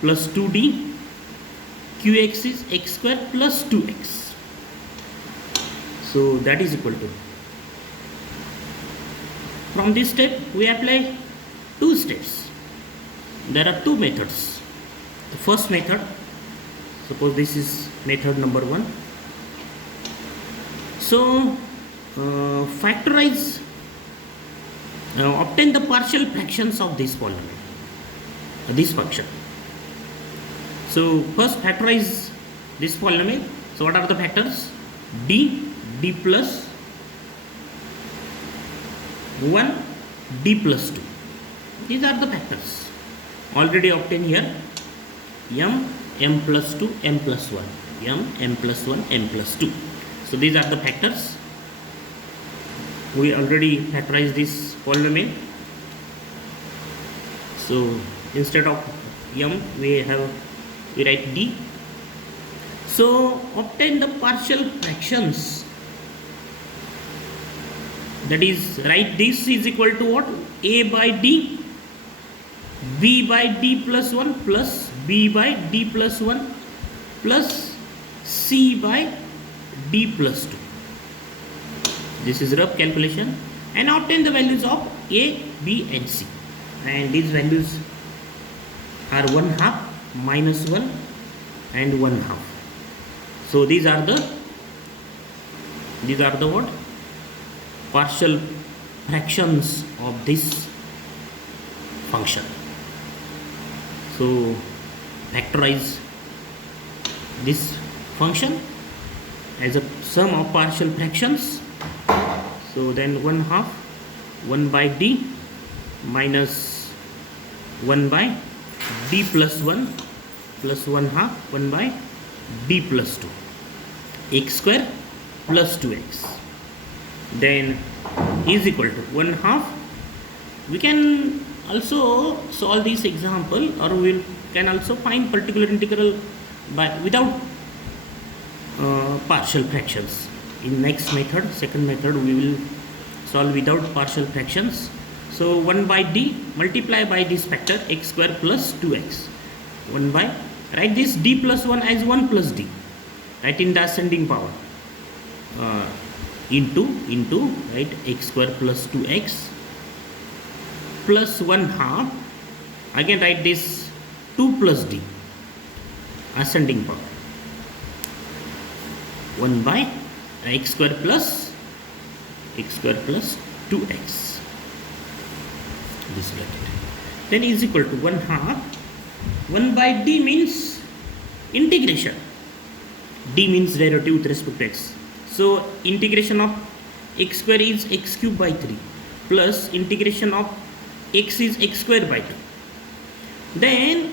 plus 2d, qx is x square plus 2x. So that is equal to. From this step we apply two steps. There are two methods. The first method, suppose this is method number 1. So factorize, obtain the partial fractions of this polynomial, this function. So first factorize this polynomial. So what are the factors? d plus 1, d plus 2. These are the factors already obtained here. M plus 2, m plus 1, m plus 1, m plus 2. So these are the factors. We already factorized this polynomial. So instead of m we write d. So obtain the partial fractions. That is, write this is equal to what? A by d, b by d plus 1 plus b by d plus 1 plus c by d plus 2. This is rough calculation, and obtain the values of a, b and c. And these values are 1/2, -1 and 1/2. So these are the what? Partial fractions of this function. So factorize this function as a sum of partial fractions. So then 1/2, 1 by d minus 1 by d plus 1 plus 1/2, 1 by d plus 2, x square plus 2x. Then is equal to 1/2. We can also solve this example, or we can also find particular integral by without partial fractions. In next method, second method, we will solve without partial fractions. So 1 by d multiply by this factor x square plus 2x. 1 by, write this d plus 1 as 1 plus d, right, in the ascending power, into right, x square plus 2x plus 1/2. Again write this 2 plus d, ascending power, 1 by x square plus 2x, this bracket. Then is equal to 1/2. 1 by d means integration, d means derivative with respect to x. So integration of x square is x cube by 3 plus integration of x is x square by 2. Then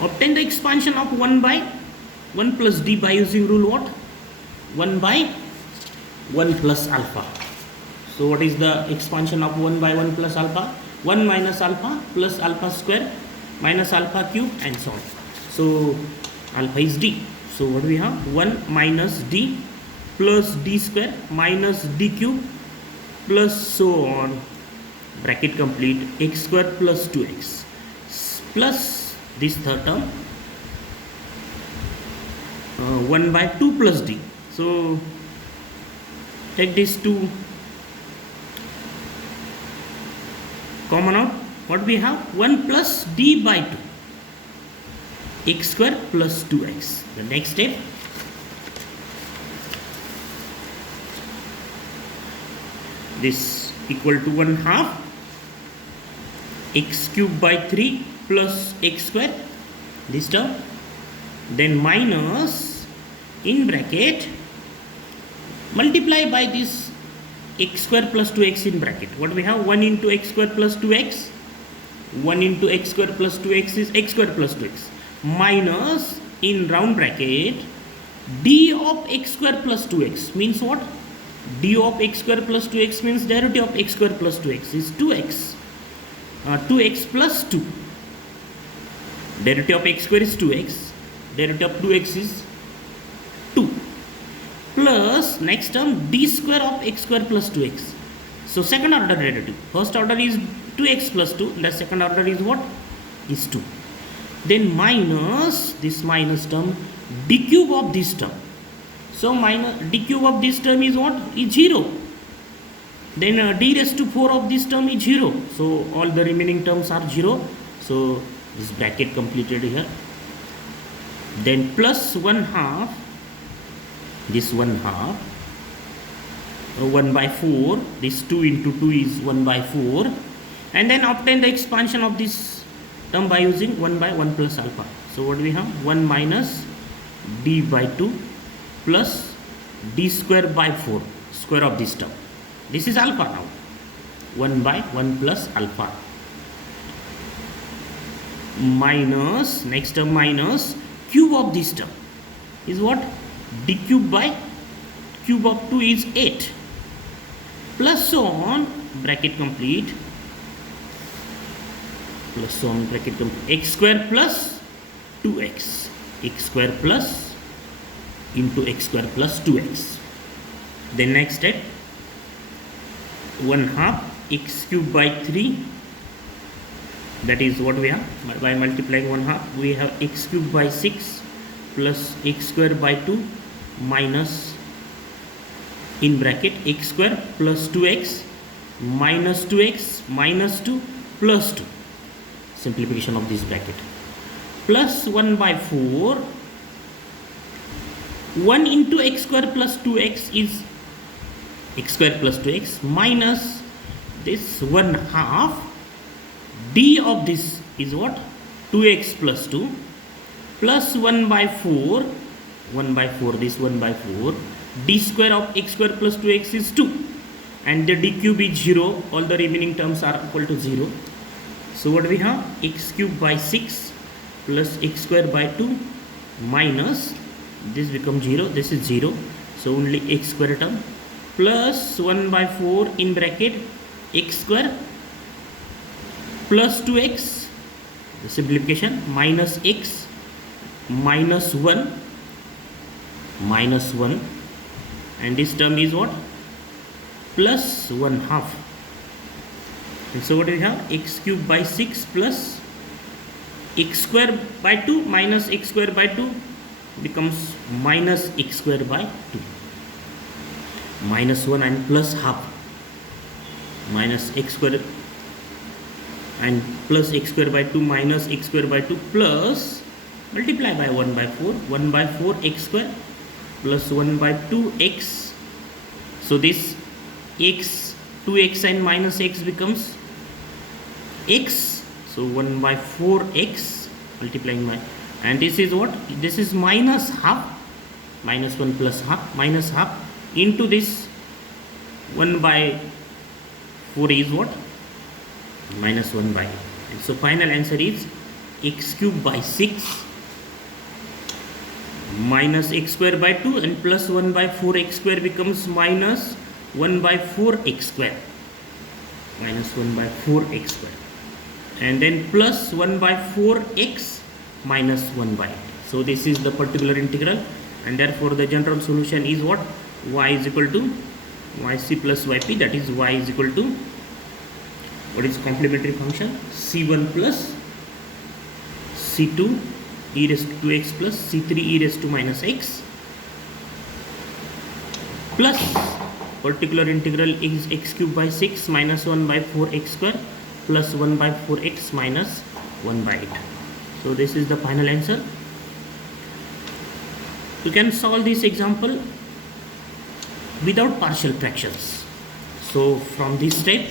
obtain the expansion of 1 by 1 plus d by using rule what? 1 by 1 plus alpha. So what is the expansion of 1 by 1 plus alpha? 1 minus alpha plus alpha square minus alpha cube and so on. So alpha is d. So what do we have? 1 minus d plus d square minus d cube plus so on, bracket complete, x square plus 2x plus this third term, 1 by 2 plus d. So take this 2 common out. What we have? 1 plus d by 2, x square plus 2x. The next step, this equal to 1/2 x cube by 3 plus x square, this term, then minus in bracket multiply by this x square plus 2x in bracket. What we have? 1 into x square plus 2x, 1 into x square plus 2x is x square plus 2x, minus in round bracket d of x square plus 2x means what? D of x square plus 2x means derivative of x square plus 2x is 2x, 2x plus 2. Derivative of x square is 2x, derivative of 2x is 2, plus next term d square of x square plus 2x. So second order derivative. First order is 2x plus 2, the second order is what? Is 2. Then minus this minus term, d cube of this term. So minus d cube of this term is what? Is 0. Then d raised to 4 of this term is 0. So all the remaining terms are 0. So this bracket completed here. Then plus 1/2, this 1/2, 1 by 4, this 2 into 2 is 1 by 4, and then obtain the expansion of this term by using 1 by 1 plus alpha. So what do we have? 1 minus d by 2 plus d square by 4, square of this term. This is alpha now. 1 by 1 plus alpha. Minus, next term minus cube of this term is what? D cube by cube of 2 is 8. Plus so on, bracket complete. Plus so on, bracket complete. X square plus 2x. X square plus into x square plus 2x. Then next step, 1/2 x cube by 3. That is what we have. By multiplying 1/2, we have x cube by 6 plus x square by 2 minus, in bracket, x square plus 2x minus 2x minus 2 plus 2. Simplification of this bracket. Plus 1 by 4. 1 into x square plus 2x is x square plus 2x minus this 1/2. D of this is what? 2x plus 2 plus 1 by 4. 1 by 4, this 1 by 4. D square of x square plus 2x is 2. And the d cube is 0. All the remaining terms are equal to 0. So what do we have? X cube by 6 plus x square by 2 minus, this becomes 0. This is 0. So only x square term plus 1 by 4 in bracket x square plus 2x, the simplification, minus x minus 1, and this term is what? Plus 1/2. And so what do we have? X cube by 6 plus x square by 2 minus x square by 2 becomes minus x square by 2. Minus 1 and plus half. Minus x square and plus x square by 2 minus x square by 2 plus, multiply by 1 by 4. 1 by 4 x square plus 1 by 2 x. So this x, 2x and minus x becomes x. So 1 by 4 x multiplying by, and this is what? This is minus half. Minus 1 plus half, minus half into this 1 by 4 is what? Minus 1 by 8. So final answer is x cube by 6 minus x square by 2 and plus 1 by 4 x square becomes minus 1 by 4 x square. Minus 1 by 4 x square. And then plus 1 by 4 x minus 1 by 8. So this is the particular integral, and therefore the general solution is what? Y is equal to yc plus yp, that is y is equal to, what is complementary function? C1 plus C2 e raised to x plus C3 e raised to minus x plus particular integral is x cube by 6 minus 1 by 4 x square plus 1 by 4 x minus 1 by 8. So this is the final answer. You can solve this example without partial fractions. So from this step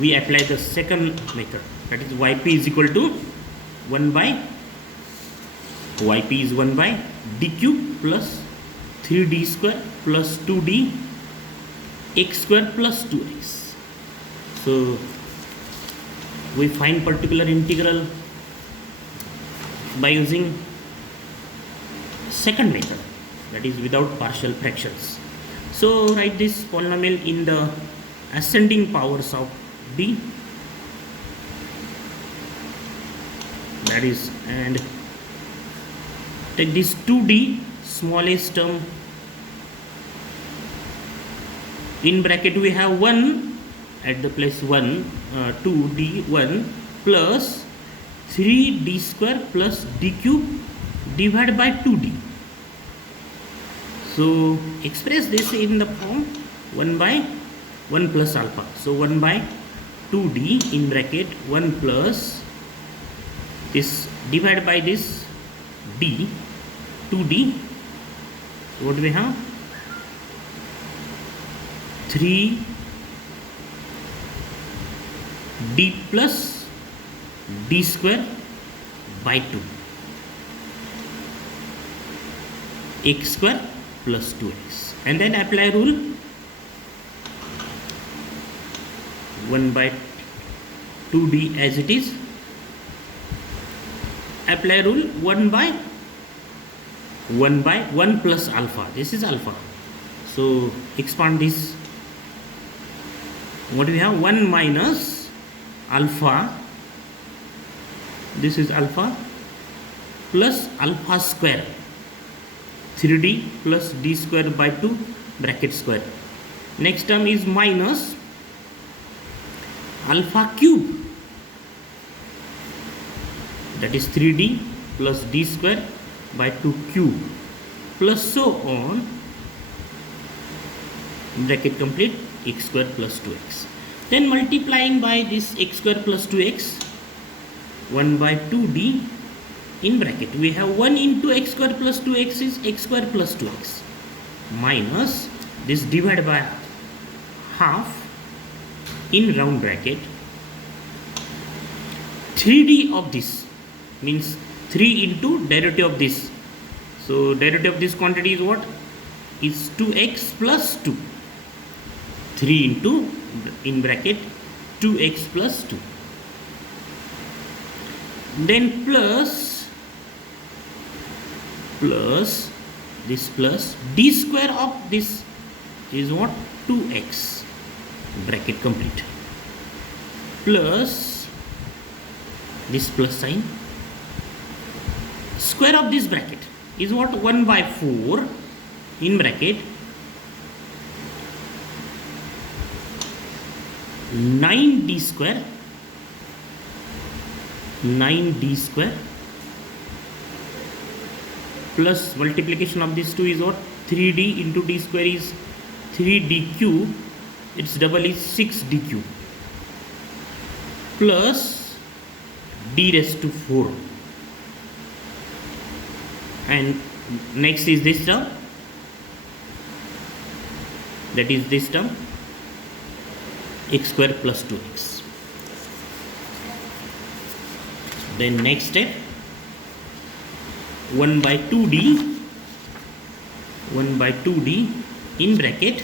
we apply the second method, that is yp is equal to 1 by yp is 1 by d cube plus 3d square plus 2d x square plus 2x. So we find particular integral by using second method, that is without partial fractions. So write this polynomial in the ascending powers of d, that is, and take this 2d smallest term, in bracket we have 1 at the place 1, 2d 1 plus 3d square plus d cube divided by 2d. So express this in the form 1 by 1 plus alpha. So 1 by 2d in bracket 1 plus this divided by this d 2d. So what do we have? 3d plus d square by 2 x square plus 2x, and then apply rule 1 by 2d as it is. Apply rule 1 by 1 plus alpha. This is alpha. So expand this. What do we have? 1 minus alpha. This is alpha plus alpha square. 3d plus d square by 2 bracket square. Next term is minus alpha cube. That is 3d plus d square by 2 cube plus so on, bracket complete, x square plus 2x. Then multiplying by this x square plus 2x, 1 by 2d in bracket, we have 1 into x square plus 2x is x square plus 2x minus this divided by half in round bracket 3d of this means 3 into derivative of this. So derivative of this quantity is what? Is 2x plus 2. 3 into in bracket 2x plus 2. Then plus this plus d square of this is what? 2x bracket complete plus this plus sign square of this bracket is what? 1 by 4 in bracket 9d square 9d square plus multiplication of these two is what? 3d into d square is 3d cube, its double is 6d cube plus d raised to 4, and next is this term, that is this term, x square plus 2x. Then next step, 1 by 2d in bracket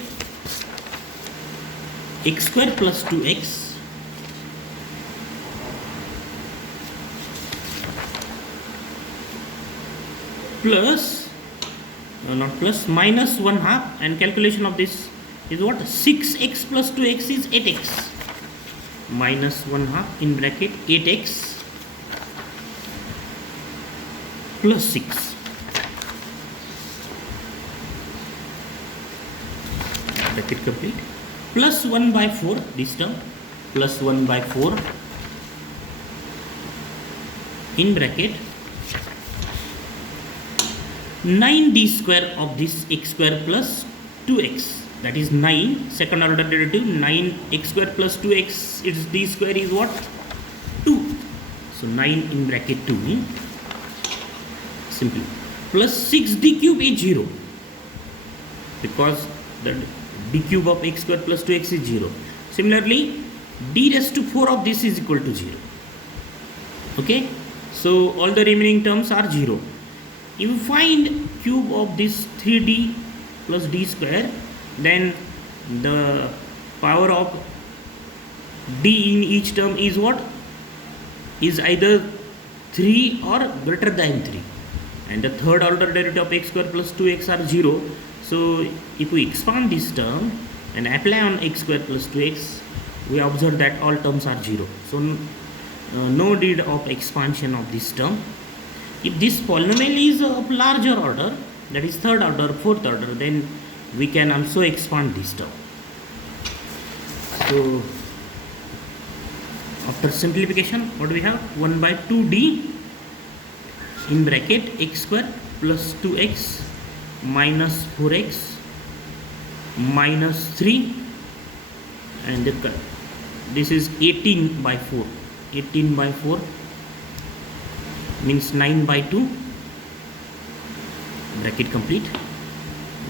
x square plus 2x plus not plus minus 1/2, and calculation of this is what? 6x plus 2x is 8x minus 1/2 in bracket 8x plus 6 bracket complete plus 1 by 4 this term plus 1 by 4 in bracket 9d square of this x square plus 2x, that is 9 second order derivative 9x square plus 2x, its d square is what? 2. So 9 in bracket 2 simply plus 6d cube is 0 because the d cube of x square plus 2x is 0. Similarly d raised to 4 of this is equal to 0. Okay, so all the remaining terms are 0. If you find cube of this 3d plus d square, then the power of d in each term is what? Is either 3 or greater than 3, and the third order derivative of x square plus 2x are 0. So if we expand this term and apply on x square plus 2x, we observe that all terms are 0. So no need of expansion of this term. If this polynomial is of larger order, that is third order, fourth order, then we can also expand this term. So After simplification, what do we have? 1 by 2d in bracket x square plus 2x minus 4x minus 3, and this is 18 by 4. 18 by 4 means 9 by 2, bracket complete.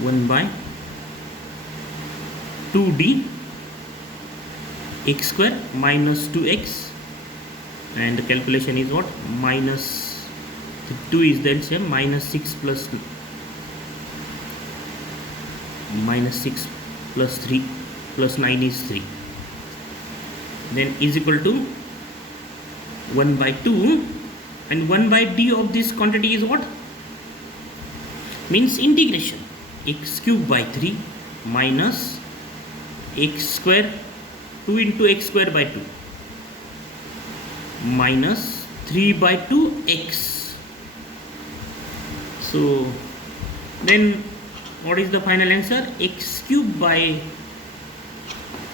1 by 2d x square minus 2x, and the calculation is what? Minus 2 is the LCM, minus 6 plus 3 plus 9 is 3, then is equal to 1 by 2, and 1 by d of this quantity is what? Means integration x cube by 3 minus x square 2 into x square by 2 minus 3 by 2 x. So then what is the final answer? X cube by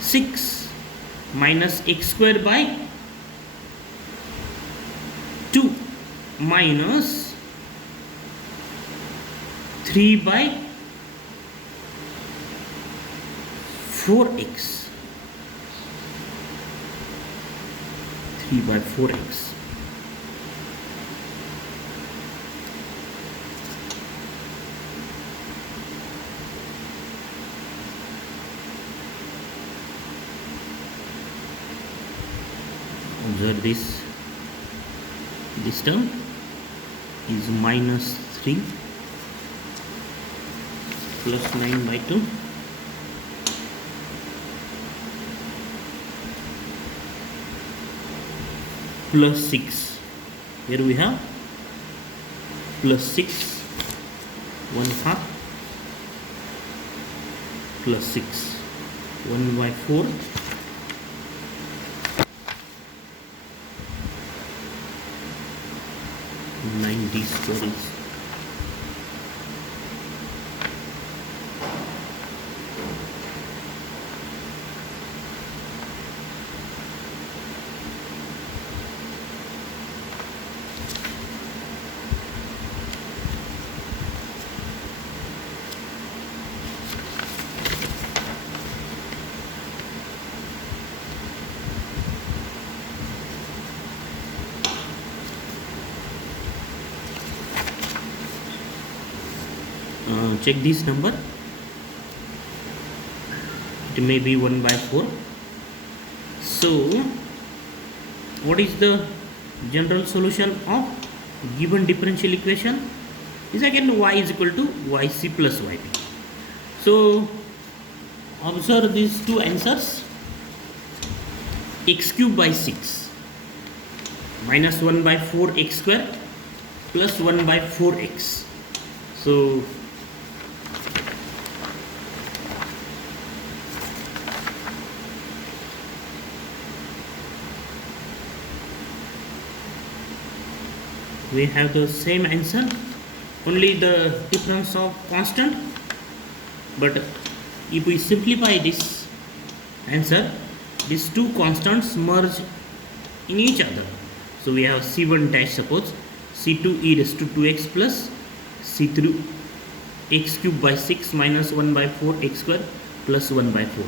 6 minus x square by 2 minus 3 by 4x. 3 by 4x. Observe this term is minus 3 plus 9 by 2 plus 6. Here we have plus 6 1 half plus 6 1 by 4 90 squares. Check this number, it may be 1 by 4. So what is the general solution of given differential equation? Is again y is equal to yc plus yb. So observe these two answers. X cube by 6 minus 1 by 4 x square plus 1 by 4x. So we have the same answer, only the difference of constant. But if we simplify this answer, these two constants merge in each other. So we have c1 dash, suppose c2 e raised to 2x plus c3 x cube by 6 minus 1 by 4 x square plus 1 by 4.